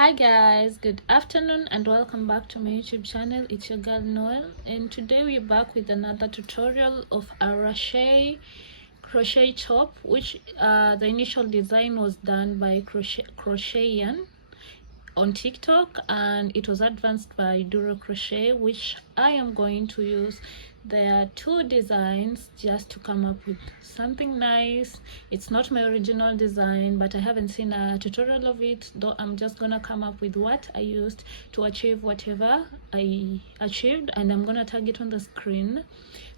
Hi guys, good afternoon and welcome back to my YouTube channel. It's your girl Noel, and today we're back with another tutorial of a crochet top, which the initial design was done by Crocheting on TikTok, and it was advanced by Duro Crochet, which I am going to use their two designs just to come up with something nice. It's not my original design, but I haven't seen a tutorial of it, though I'm just gonna come up with what I used to achieve whatever I achieved, and I'm gonna tag it on the screen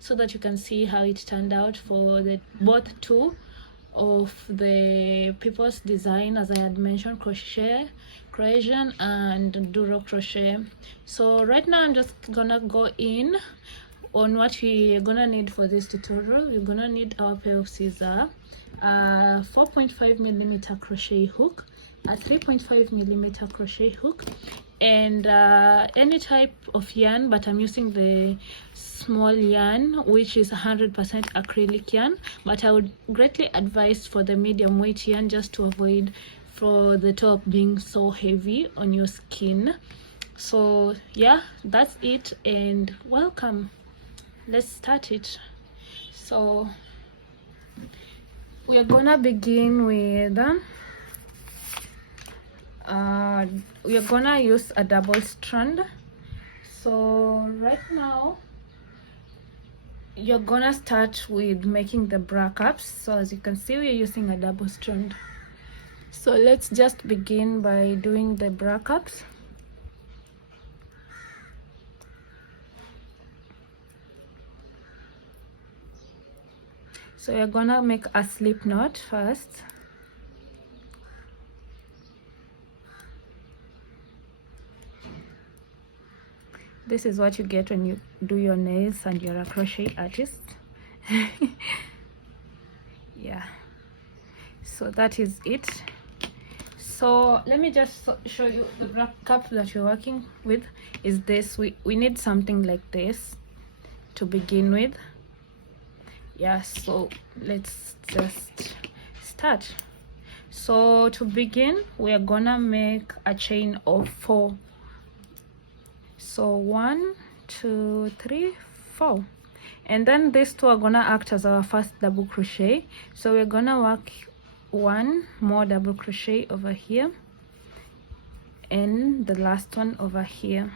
so that you can see how it turned out for the both two of the people's design, as I had mentioned, Crocheting and Duro Crochet. So right now I'm just gonna go in on what we're gonna need for this tutorial. We're gonna need our pair of scissors, a 4.5mm crochet hook, a 3.5mm crochet hook, and any type of yarn, but I'm using the small yarn, which is 100% acrylic yarn, but I would greatly advise for the medium weight yarn, just to avoid for the top being so heavy on your skin. So yeah, that's it, and welcome. Let's start it. So we're gonna begin with we're gonna use a double strand. So right now you're gonna start with making the bra cups. So as you can see, we're using a double strand. So let's just begin by doing the bra cups. So you're gonna make a slip knot first. This is what you get when you do your nails and you're a crochet artist. Yeah, so that is it. So let me just show you the bra cup that you're working with is this. We need something like this to begin with. Yeah, so let's just start. So to begin, we are gonna make a chain of 4. So 1, 2, 3, 4, and then these two are gonna act as our first double crochet. So we're gonna work 1 more double crochet over here and the last one over here.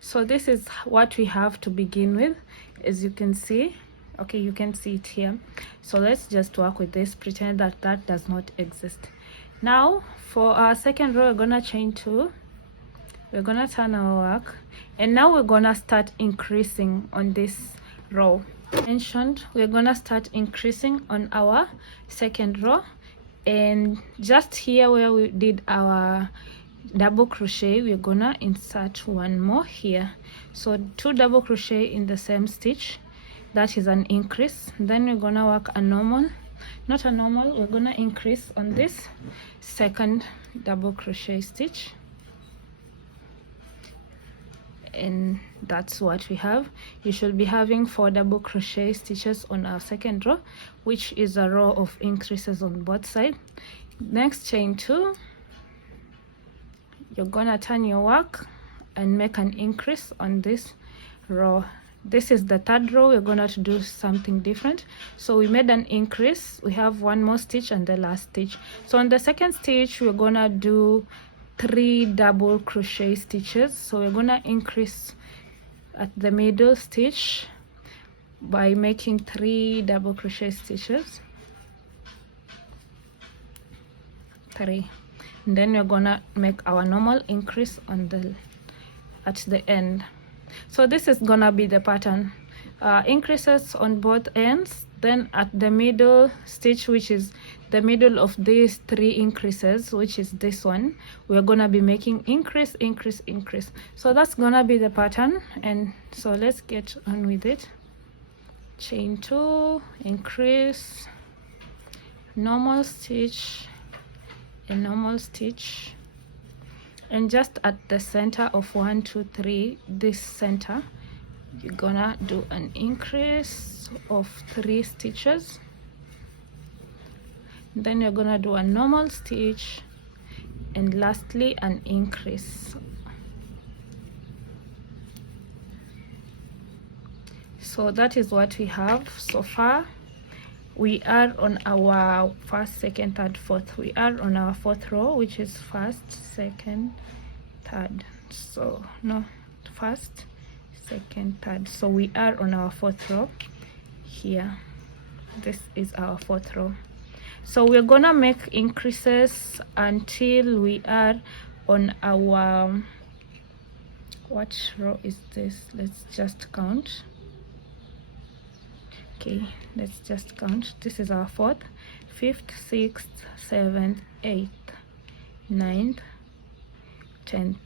So this is what we have to begin with, as you can see. Okay, you can see it here. So let's just work with this, pretend that that does not exist. Now for our second row, we're gonna chain 2. We're gonna turn our work, and now we're gonna start increasing on this row. Mentioned, we're gonna start increasing on our second row, and just here where we did our double crochet, we're gonna insert 1 more here. So 2 double crochet in the same stitch, that is an increase. Then we're gonna work a normal, not a normal, we're gonna increase on this second double crochet stitch, and that's what we have. You should be having 4 double crochet stitches on our second row, which is a row of increases on both sides. Next, chain 2, you're gonna turn your work and make an increase on this row. This is the third row. We're gonna to do something different. So we made an increase, we have 1 more stitch and the last stitch. So on the second stitch, we're gonna do 3 double crochet stitches. So we're gonna increase at the middle stitch by making 3 double crochet stitches, 3, and then we're gonna make our normal increase on the at the end. So this is gonna be the pattern, increases on both ends. Then at the middle stitch, which is the middle of these 3 increases, which is this one, we're gonna be making increase, increase, increase. So that's gonna be the pattern, and so let's get on with it. Chain 2, increase, normal stitch, a normal stitch, and just at the center of 1, 2, 3, this center, you're gonna do an increase of 3 stitches. Then you're gonna do a normal stitch, and lastly an increase. So that is what we have so far. We are on our first, second, third, fourth. We are on our fourth row, which is first, second, third. So no, first, second, third. So we are on our fourth row here. This is our fourth row. So we're gonna make increases until we are on our, what row is this? Let's just count. Okay, let's just count. This is our fourth, fifth, sixth, seventh, eighth, ninth, 10th.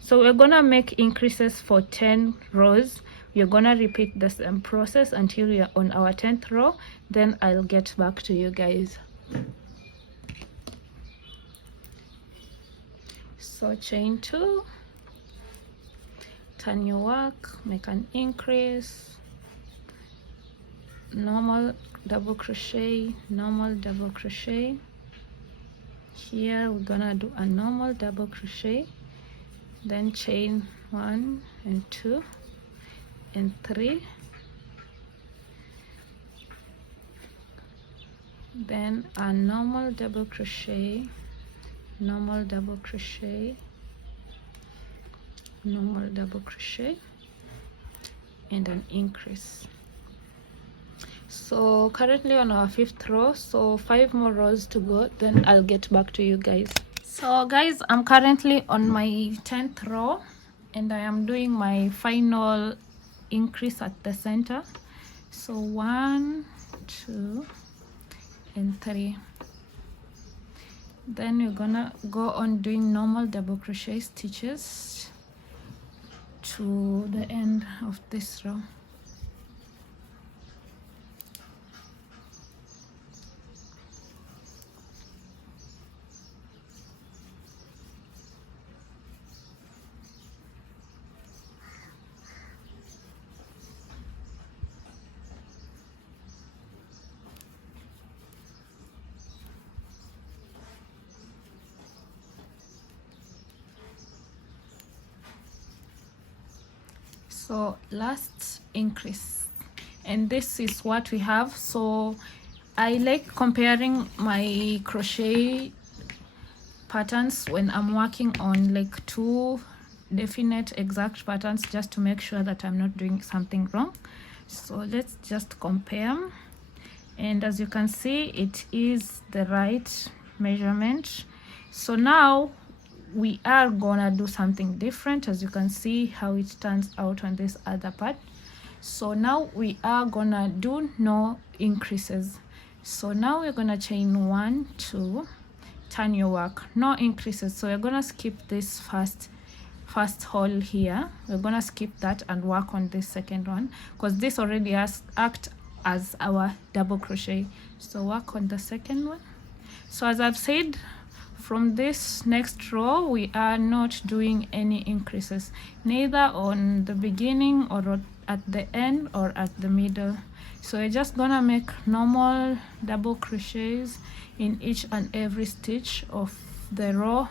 So we're gonna make increases for 10 rows. We're gonna repeat the same process until we are on our 10th row. Then I'll get back to you guys. So chain 2, turn your work, make an increase, normal double crochet, normal double crochet. Here we're gonna do a normal double crochet, then chain 1 and 2 and 3, then a normal double crochet, normal double crochet, normal double crochet, and an increase. So currently on our 5th row, so 5 more rows to go, then I'll get back to you guys. So guys, I'm currently on my 10th row and I am doing my final increase at the center. So 1, 2 and 3. Then we're gonna go on doing normal double crochet stitches to the end of this row. So last increase, and this is what we have. So I like comparing my crochet patterns when I'm working on like 2 definite exact patterns, just to make sure that I'm not doing something wrong. So let's just compare, and as you can see, it is the right measurement. So now we are gonna do something different. As you can see how it turns out on this other part. So now we are gonna do no increases. So now we're gonna chain 1, 2, turn your work, no increases. So we're gonna skip this first hole here. We're gonna skip that and work on this second one, because this already has act as our double crochet. So work on the second one. So as I've said, from this next row we are not doing any increases, neither on the beginning or at the end or at the middle. So we're just gonna make normal double crochets in each and every stitch of the row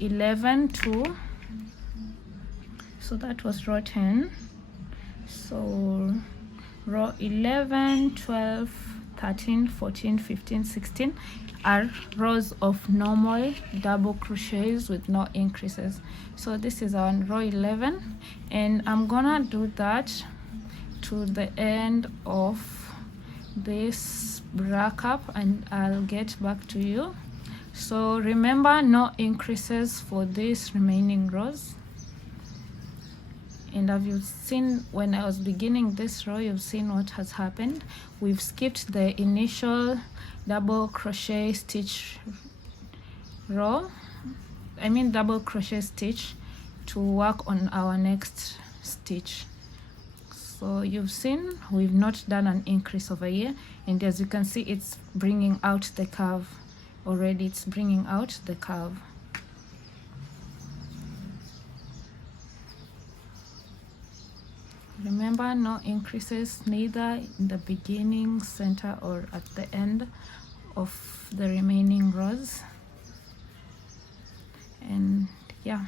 11 to, so that was row 10. So row 11, 12, 13, 14, 15, 16 are rows of normal double crochets with no increases. So this is on row 11, and I'm gonna do that to the end of this rack up, and I'll get back to you. So remember, no increases for these remaining rows. And have you seen, when I was beginning this row, you've seen what has happened. We've skipped the initial double crochet stitch row, double crochet stitch, to work on our next stitch. So you've seen we've not done an increase over here, and as you can see, it's bringing out the curve already. It's bringing out the curve. Remember, no increases, neither in the beginning, center, or at the end of the remaining rows. yeah.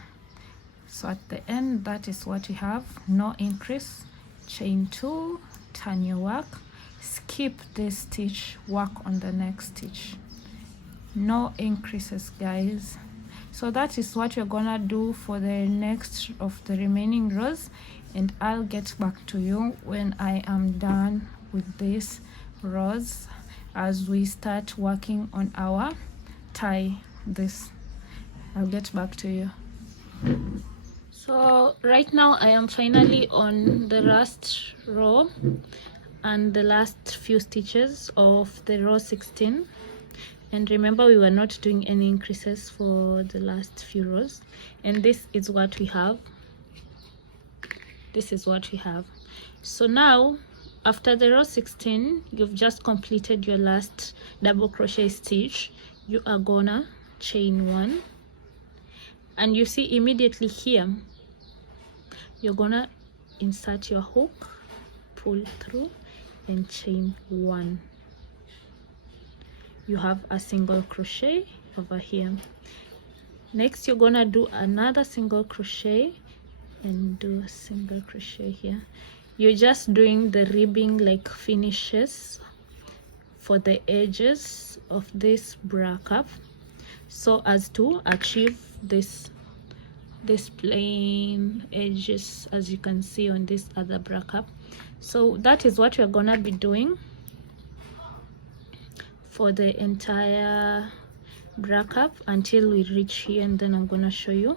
So at the end, that is what we have. No increase, chain 2, turn your work, skip this stitch, work on the next stitch. No increases, guys. So that is what you're gonna do for the next of the remaining rows, and I'll get back to you when I am done with these rows as we start working on our tie. I'll get back to you. So right now I am finally on the last row and the last few stitches of the row 16. And remember, we were not doing any increases for the last few rows, and this is what we have. So now, after the row 16, you've just completed your last double crochet stitch. You are gonna chain 1, and you see immediately here you're gonna insert your hook, pull through, and chain 1. You have a single crochet over here. Next, you're gonna do another single crochet and do a single crochet here. You're just doing the ribbing like finishes for the edges of this bra cup, so as to achieve this plain edges, as you can see on this other bra cup. So that is what we're gonna be doing for the entire bra cup until we reach here, and then I'm gonna show you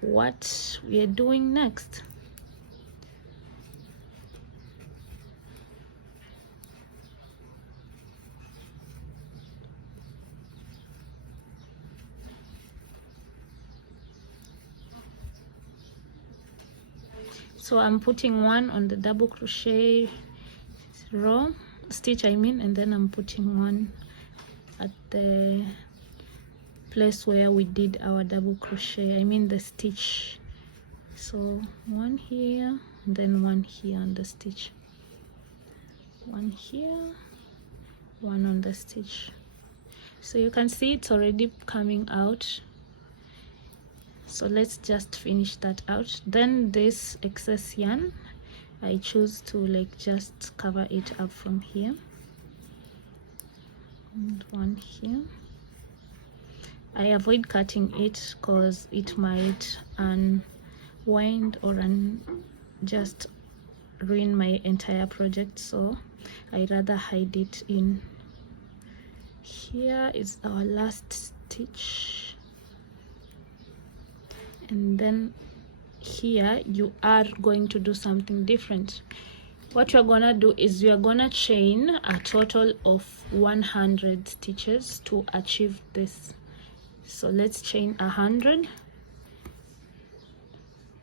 what we are doing next. So I'm putting 1 on the double crochet row stitch, and then I'm putting 1 at the place where we did our double crochet, the stitch. So 1 here, and then 1 here on the stitch, 1 here, 1 on the stitch. So you can see it's already coming out. So let's just finish that out. Then this excess yarn, I choose to just cover it up from here, and 1 here. I avoid cutting it because it might unwind or just ruin my entire project, so I rather hide it in. Here is our last stitch, and then here you are going to do something different. What you're gonna do is you're gonna chain a total of 100 stitches to achieve this. So let's chain 100,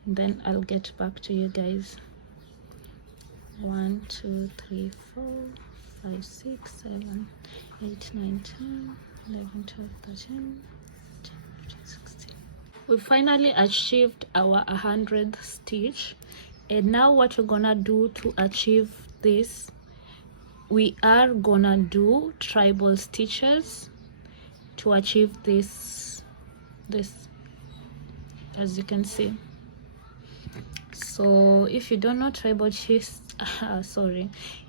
then I'll get back to you guys. 1 2 3 4 5 6 7 8 9 10 11 12 13 14 15 16. We finally achieved our 100th stitch, and now what we're gonna do to achieve this, we are gonna do tribal stitches to achieve this, as you can see. So if you don't know tribal stitches,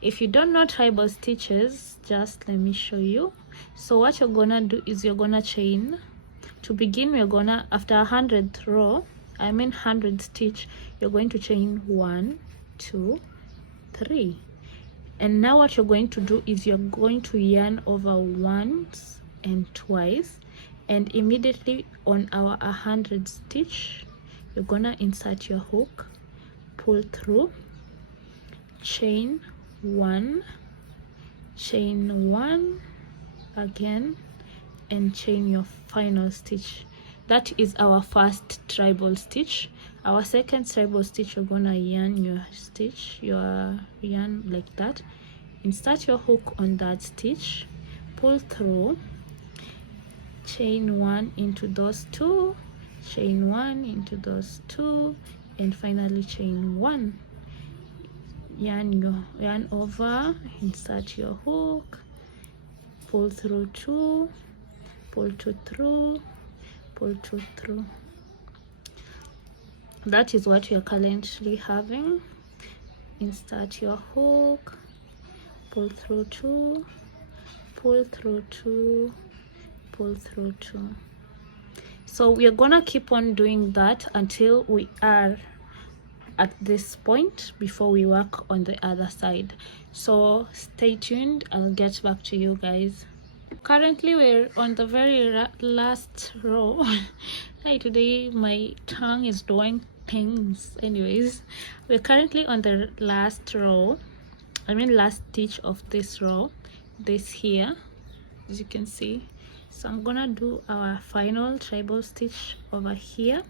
if you don't know tribal stitches, just let me show you. So what you're gonna do is you're gonna chain. To begin, we're gonna, after 100th row, 100th stitch, you're going to chain 1 2 3, and now what you're going to do is you're going to yarn over once and twice, and immediately on our 100th stitch you're gonna insert your hook, pull through, chain 1, chain 1 again, and chain your final stitch. That is our first tribal stitch. Our second tribal stitch, you're gonna yarn your yarn like that, insert your hook on that stitch, pull through, chain 1 into those 2, chain 1 into those 2, and finally chain 1, yarn over, insert your hook, pull through 2, pull 2 through, pull 2 through, that is what you're currently having. Insert your hook, pull through 2, pull through 2, pull through 2. So we're gonna keep on doing that until we are at this point before we work on the other side. So stay tuned, I'll get back to you guys. Currently we're on the very last row. Hey, today my tongue is doing things. Anyways, we're currently on the last row, last stitch of this row, this here, as you can see. So I'm gonna do our final treble stitch over here.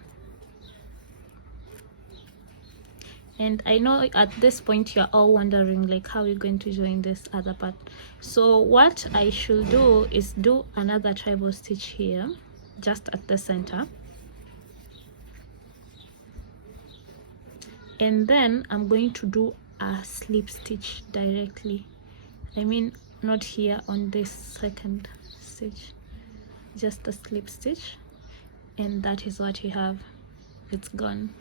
And I know at this point you're all wondering like how you're going to join this other part. So what I should do is do another treble stitch here, just at the center. And then I'm going to do a slip stitch directly. Not here on this second stitch, just a slip stitch. And that is what you have. It's gone.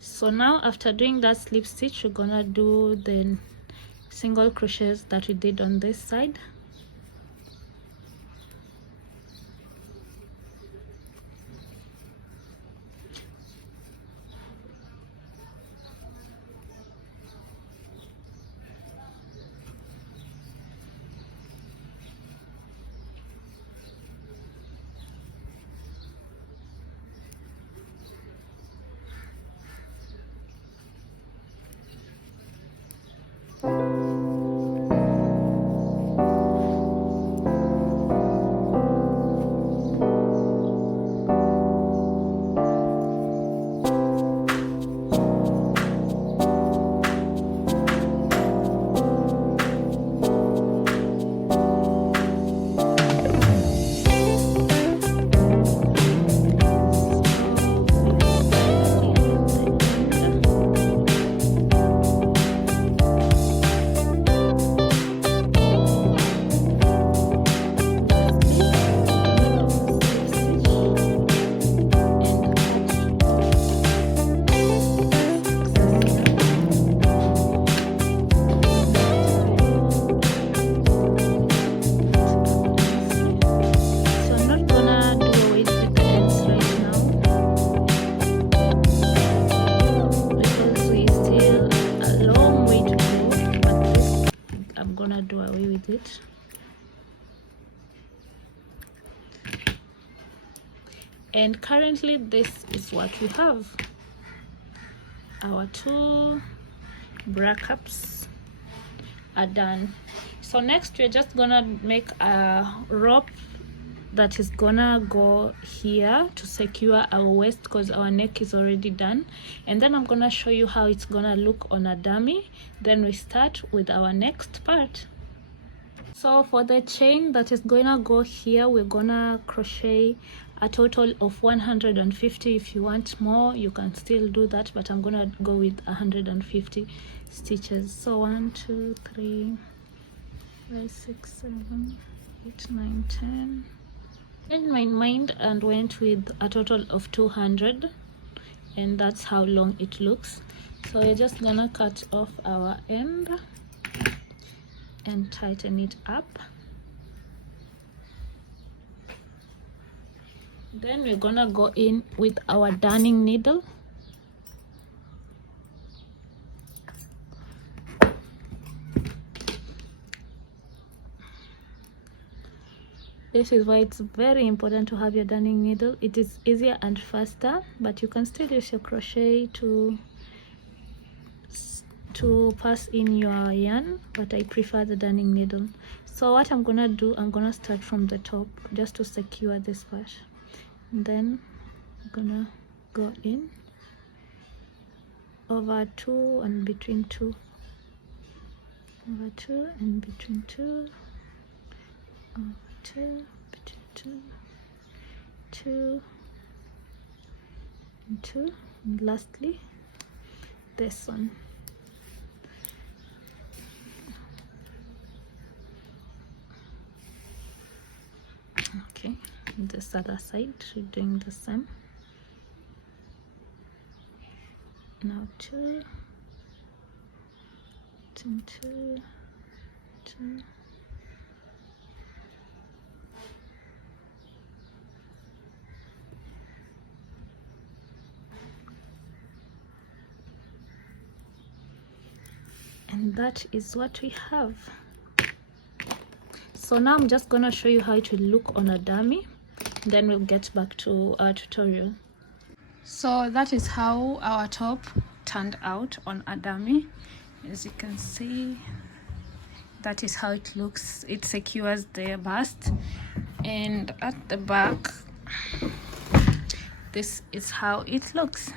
So now after doing that slip stitch, you're gonna do the single crochets that we did on this side. It. And currently this is what we have. Our 2 bra cups are done. So next we're just gonna make a rope that is gonna go here to secure our waist because our neck is already done. And then I'm gonna show you how it's gonna look on a dummy. Then we start with our next part. So for the chain that is gonna go here, we're gonna crochet a total of 150. If you want more, you can still do that, but I'm gonna go with 150 stitches. So 1 2 3 5 6 7 8 9 10. In my mind and went with a total of 200, and that's how long it looks. So we're just gonna cut off our end and tighten it up. Then we're gonna go in with our darning needle. This is why it's very important to have your darning needle. It is easier and faster, but you can still use your crochet to pass in your yarn, but I prefer the darning needle. So what I'm gonna do, I'm gonna start from the top just to secure this part. And then I'm gonna go in over 2 and between 2, over 2 and between 2, over 2, between 2, 2 and 2, and lastly this one. Okay, this other side we're doing the same. now 2, 2, 2, 2. And that is what we have. So now I'm just gonna show you how it will look on a dummy, then we'll get back to our tutorial. So that is how our top turned out on a dummy. As you can see, that is how it looks. It secures the bust, and at the back, this is how it looks.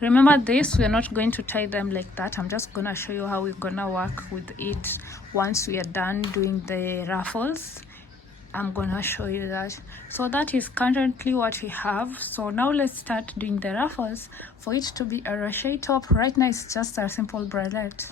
Remember this, we're not going to tie them like that. I'm just gonna show you how we're gonna work with it once we are done doing the ruffles. I'm gonna show you that. So that is currently what we have. So now let's start doing the ruffles. For it to be a crochet top, right now it's just a simple bralette.